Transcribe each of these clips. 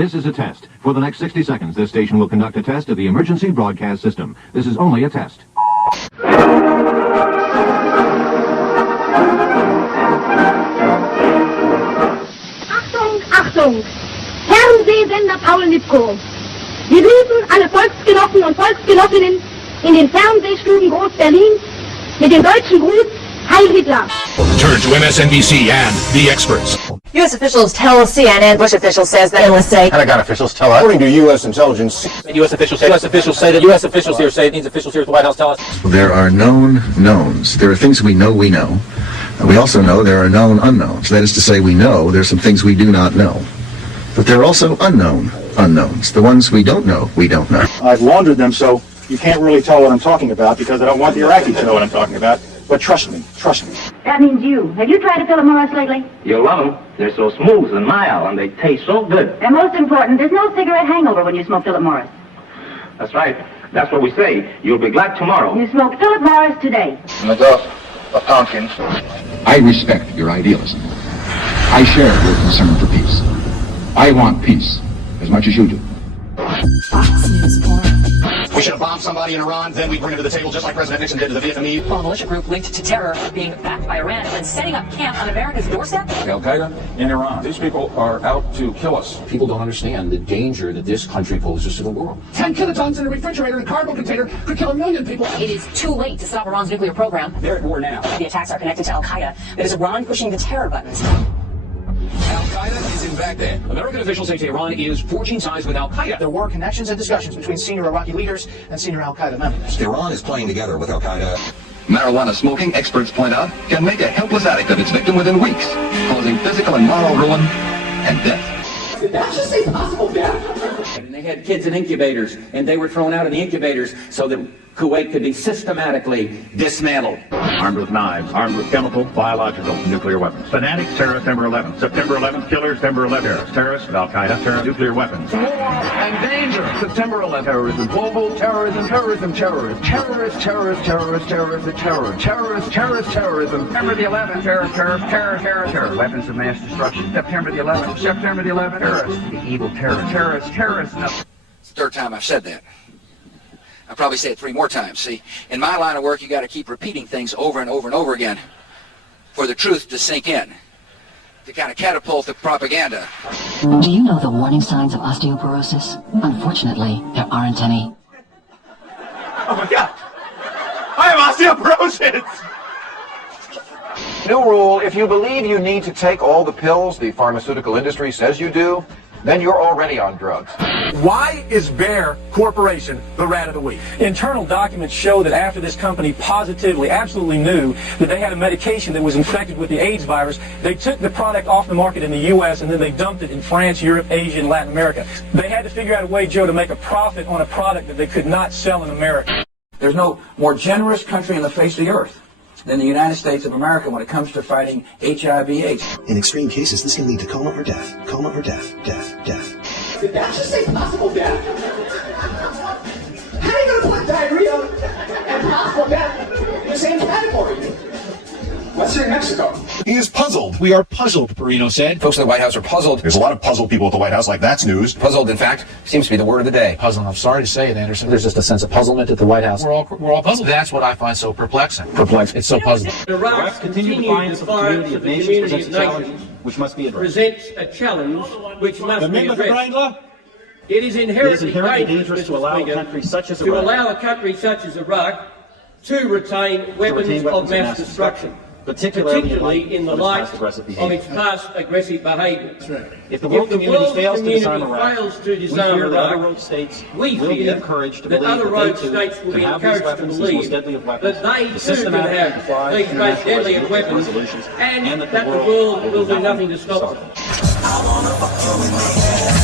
This is a test. For the next 60 seconds, this station will conduct a test of the emergency broadcast system. This is only a test. Achtung, Achtung! Fernsehsender Paul Lipko. Wir grüßen alle Volksgenossen und Volksgenossinnen in den Fernsehstuben Groß-Berlins mit dem deutschen Gruß Heil Hitler. Turn to MSNBC and the experts. U.S. officials tell CNN, Bush official says that analysts say, Pentagon officials tell us, according to U.S. intelligence, U.S. officials say that U.S. officials here say, these officials here at the White House tell us. There are known knowns. There are things we know. And we also know there are known unknowns. That is to say, we know there are some things we do not know. But there are also unknown unknowns. The ones we don't know. I've laundered them so you can't really tell what I'm talking about because I don't want the Iraqis to know what I'm talking about. But trust me. That means you. Have you tried a Philip Morris lately? You'll love them. They're so smooth and mild, and they taste so good. And most important, there's no cigarette hangover when you smoke Philip Morris. That's right. That's what we say. You'll be glad tomorrow. You smoke Philip Morris today. In the Gulf of Tonkin. I respect your idealism. I share your concern for peace. I want peace as much as you do. We should have bombed somebody in Iran, then we bring it to the table just like President Nixon did to the Vietnamese. well, a militia group linked to terror being backed by Iran and setting up camp on America's doorstep? Al-Qaeda in Iran. These people are out to kill us. People don't understand the danger that this country poses to the world. 10 kilotons in a refrigerator and cargo container could kill 1 million people. It is too late to stop Iran's nuclear program. They're at war now. The attacks are connected to Al-Qaeda. It is Iran pushing the terror buttons. Al-Qaeda is in Baghdad. American officials say Tehran is forging ties with Al-Qaeda. There were connections and discussions between senior Iraqi leaders and senior Al-Qaeda members. Iran is playing together with Al-Qaeda. Marijuana smoking, experts point out, can make a helpless addict of its victim within weeks, causing physical and moral ruin and death. Did that just say possible death? And they had kids in incubators, and they were thrown out of the incubators so that Kuwait could be systematically dismantled. Armed with knives, armed with chemical, biological, nuclear weapons. Fanatics, terrorists, September 11th. September 11th, killers, September 11th. Terrorists, Al-Qaeda, terror, nuclear weapons. War and danger. September 11th. Terrorism, global terrorism, terrorism. Terrorist, terrorist, terrorist, terrorist, terror. Terrorist, terrorism. September the 11th. Terror. Weapons of mass destruction. September the 11th. Terrorists. The evil terrorists. No. It's the third time I've said that. I'll probably say it 3 more times. See, in my line of work, you got to keep repeating things over and over and over again for the truth to sink in, to kind of catapult the propaganda. Do you know the warning signs of osteoporosis? Unfortunately, there aren't any. Oh my God! I have osteoporosis! New rule, if you believe you need to take all the pills the pharmaceutical industry says you do, then you're already on drugs. Why is Bayer Corporation the rat of the week? Internal documents show that after this company positively, absolutely knew that they had a medication that was infected with the AIDS virus, they took the product off the market in the U.S. and then they dumped it in France, Europe, Asia, and Latin America. They had to figure out a way, Joe, to make a profit on a product that they could not sell in America. There's no more generous country on the face of the earth than the United States of America when it comes to fighting HIV/AIDS. In extreme cases, this can lead to coma or death. Did that just say possible death? How are you going to put diarrhea and possible death in the same category? Let's say Mexico. He is puzzled. We are puzzled, Perino said. Folks at the White House are puzzled. There's a lot of puzzled people at the White House, like that's news. Puzzled, in fact, seems to be the word of the day. Puzzled. I'm sorry to say it, Anderson. There's just a sense of puzzlement at the White House. We're all puzzled. That's what I find so perplexing. It's so puzzling. Iraq's continued defiance of the community of nations presents a challenge which must be addressed. Presents a challenge which must be addressed. It is inherently dangerous to allow a country such as Iraq to retain weapons of mass destruction, particularly in the light of its past aggressive behavior. If the world community fails to disarm Iraq, we fear that other rogue states will be encouraged to believe that they too can have these most deadly of weapons and that the world will do nothing to stop them. I wanna fuck you in the ass.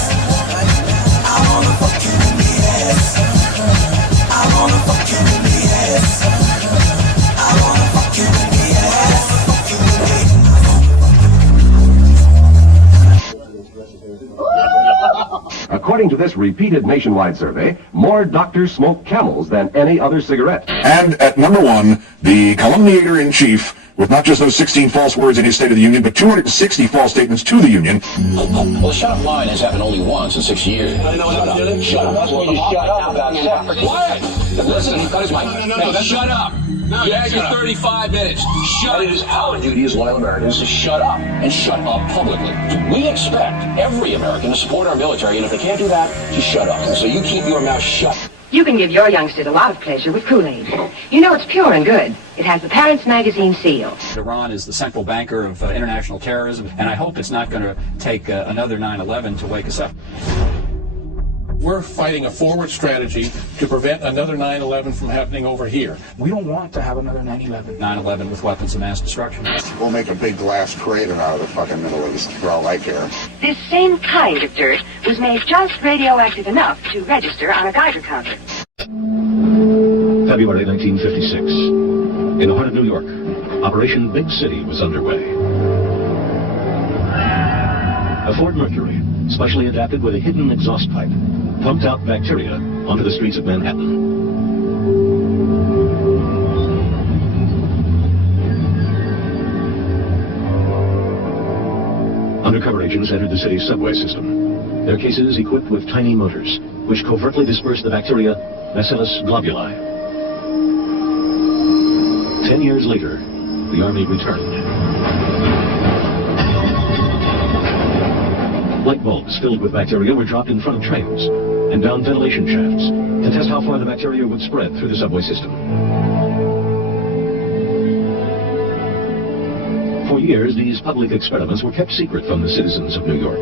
I wanna fuck you in the ass. I wanna fuck you in the ass. I wanna fuck you in the ass. According to this repeated nationwide survey, more doctors smoke Camels than any other cigarette. And at number 1, the calumniator-in-chief, with not just those 16 false words in his State of the Union, but 260 false statements to the Union. Well, the shut up line has happened only once in 6 years. I know what I'm doing. Shut up. That's when you shut up about sex. Quiet! Listen, he cut his mic. No, shut up! No, you had your 35 minutes. Shut up! It is our duty as loyal Americans to shut up, and shut up publicly. We expect every American to support our military, and if they can't do that, to shut up. So you keep your mouth shut. You can give your youngsters a lot of pleasure with Kool-Aid. You know it's pure and good. It has the Parents Magazine seal. Iran is the central banker of international terrorism, and I hope it's not going to take another 9/11 to wake us up. We're fighting a forward strategy to prevent another 9/11 from happening over here. We don't want to have another 9/11 with weapons of mass destruction. We'll make a big glass crater out of the fucking Middle East for all I care. This same kind of dirt was made just radioactive enough to register on a Geiger counter. February 1956. In the heart of New York, Operation Big City was underway. A Ford Mercury, specially adapted with a hidden exhaust pipe, pumped out bacteria onto the streets of Manhattan. Undercover agents entered the city's subway system, their cases equipped with tiny motors, which covertly dispersed the bacteria Bacillus globuli. 10 years later, the Army returned. Light bulbs filled with bacteria were dropped in front of trains and down ventilation shafts to test how far the bacteria would spread through the subway system. For years, these public experiments were kept secret from the citizens of New York.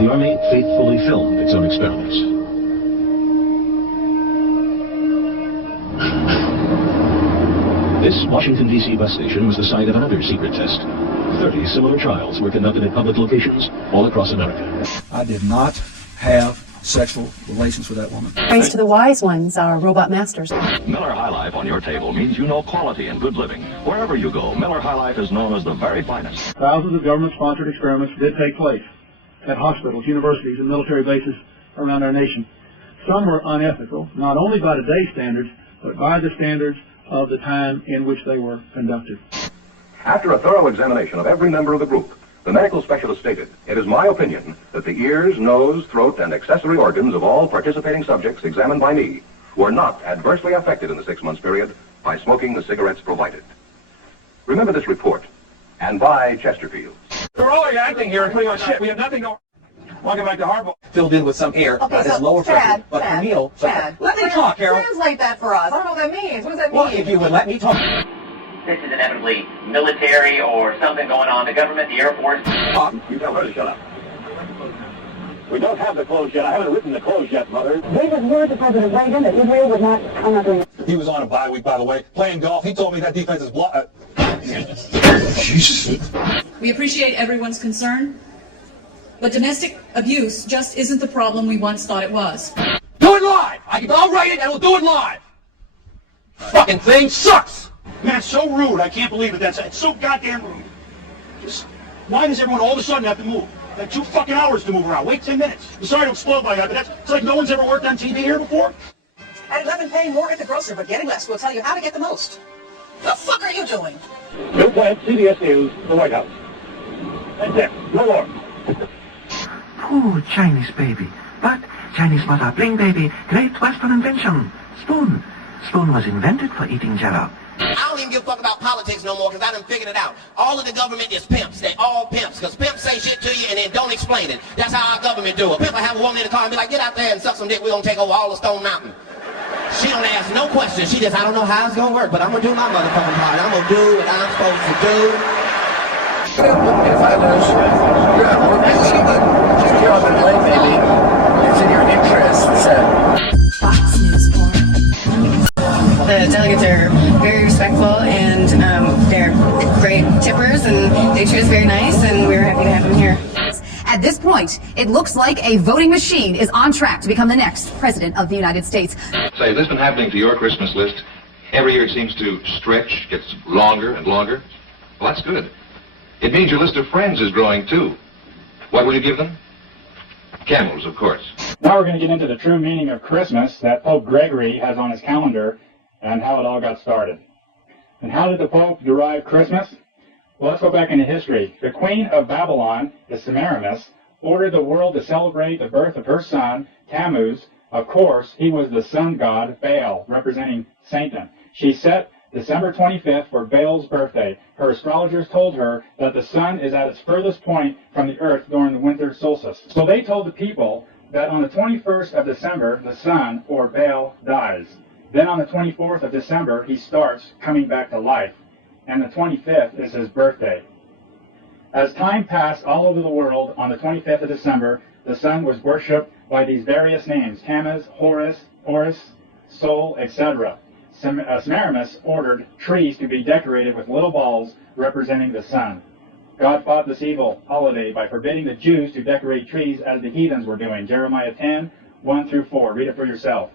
The Army faithfully filmed its own experiments. This Washington, D.C. bus station was the site of another secret test. 30 similar trials were conducted at public locations all across America. I did not have sexual relations with that woman. Thanks to the wise ones, our robot masters. Miller High Life on your table means you know quality and good living. Wherever you go, Miller High Life is known as the very finest. Thousands of government-sponsored experiments did take place at hospitals, universities, and military bases around our nation. Some were unethical, not only by today's standards, but by the standards of the time in which they were conducted. After a thorough examination of every member of the group, the medical specialist stated, "It is my opinion that the ears, nose, throat, and accessory organs of all participating subjects examined by me were not adversely affected in the 6 months period by smoking the cigarettes provided." Remember this report, and buy Chesterfield. We're all acting here and putting on shit. We have nothing to... Welcome back to Hardball. Filled in with some air, not his lower pressure, but Camille. Chad, let me talk, Carol. Translate that for us. I don't know what that means. What does that mean? Well, if you would let me talk. This is inevitably military or something going on. The government, the Air Force. You tell her to shut up. We don't have the clothes yet. I haven't written the clothes yet, Mother. They just lured the President Reagan that Israel would not... I'm not doing it. He was on a bye week, by the way, playing golf. He told me that defense is Jesus. We appreciate everyone's concern, but domestic abuse just isn't the problem we once thought it was. Do it live! I'll write it and we'll do it live! Fucking thing sucks! Man, it's so rude. I can't believe it. It's so goddamn rude. Just, why does everyone all of a sudden have to move? Like 2 fucking hours to move around. Wait 10 minutes. I'm sorry to explode by that, but it's like no one's ever worked on TV here before. At 11, paying more at the grocer, but getting less will tell you how to get the most. The fuck are you doing? Bill Plant, CBS News, the White House. That's it. No more. Poor Chinese baby. But Chinese mother bring baby great Western invention. Spoon. Spoon was invented for eating jello. I don't even give a fuck about politics no more because I done figured it out. All of the government is pimps. They all pimps because pimps say shit to you and then don't explain it. That's how our government do it. Pimp will have a woman in the car and be like, get out there and suck some dick. We're going to take over all of Stone Mountain. She don't ask no questions. She just, I don't know how it's going to work, but I'm going to do my motherfucking part. I'm going to do what I'm supposed to do. If I lose, you're at work, but keep your other play, baby. It's in your interest. Fox News Forum. The delegates are very respectful and they're great tippers and they treat us very nice and we're happy to have them here. At this point, it looks like a voting machine is on track to become the next president of the United States. Say, has this been happening to your Christmas list? Every year it seems to stretch, gets longer and longer. Well, that's good. It means your list of friends is growing, too. What will you give them? Camels, of course. Now we're going to get into the true meaning of Christmas that Pope Gregory has on his calendar and how it all got started. And how did the Pope derive Christmas? Well, let's go back into history. The Queen of Babylon, the Semiramis, ordered the world to celebrate the birth of her son, Tammuz. Of course, he was the sun god Baal, representing Satan. She set December 25th for Baal's birthday. Her astrologers told her that the sun is at its furthest point from the earth during the winter solstice. So they told the people that on the 21st of December, the sun, or Baal, dies. Then on the 24th of December, he starts coming back to life. And the 25th is his birthday. As time passed all over the world, on the 25th of December, the sun was worshipped by these various names: Tammuz, Horus, Sol, etc. Semiramis ordered trees to be decorated with little balls representing the sun. God fought this evil holiday by forbidding the Jews to decorate trees as the heathens were doing. Jeremiah 10, 1 through 4. Read it for yourself.